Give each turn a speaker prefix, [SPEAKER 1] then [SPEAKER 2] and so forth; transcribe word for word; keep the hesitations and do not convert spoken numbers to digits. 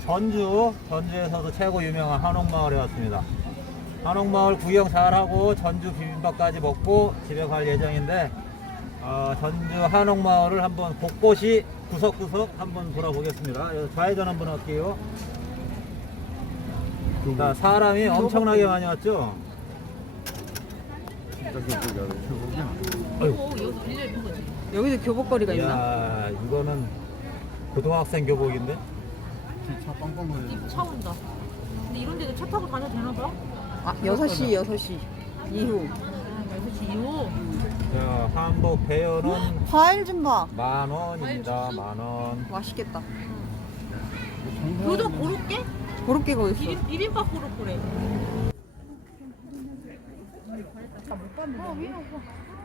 [SPEAKER 1] 전주, 전주에서도 최고 유명한 한옥마을에 왔습니다. 한옥마을 구경 잘하고 전주 비빔밥까지 먹고 집에 갈 예정인데 어, 전주 한옥마을을 한번 곳곳이 구석구석 한번 돌아보겠습니다. 좌회전 한번 할게요. 자, 사람이 엄청나게 많이 왔죠? 아이고.
[SPEAKER 2] 여기도 교복거리가 있나?
[SPEAKER 1] 야, 이거는 고등학생 교복인데?
[SPEAKER 3] 차 온다. 근데 이런 데도 차 타고 다녀도 되나 봐?
[SPEAKER 2] 아, 여섯 시, 여섯 시 이후.
[SPEAKER 3] 여섯 시 이후.
[SPEAKER 1] 자, 한복 배열은
[SPEAKER 2] 과일 좀 봐.
[SPEAKER 1] 만 원입니다. 만 원.
[SPEAKER 2] 맛있겠다.
[SPEAKER 3] 그도 고로케?
[SPEAKER 2] 고로케가 어딨어?
[SPEAKER 3] 비빔, 비빔밥 고로케래.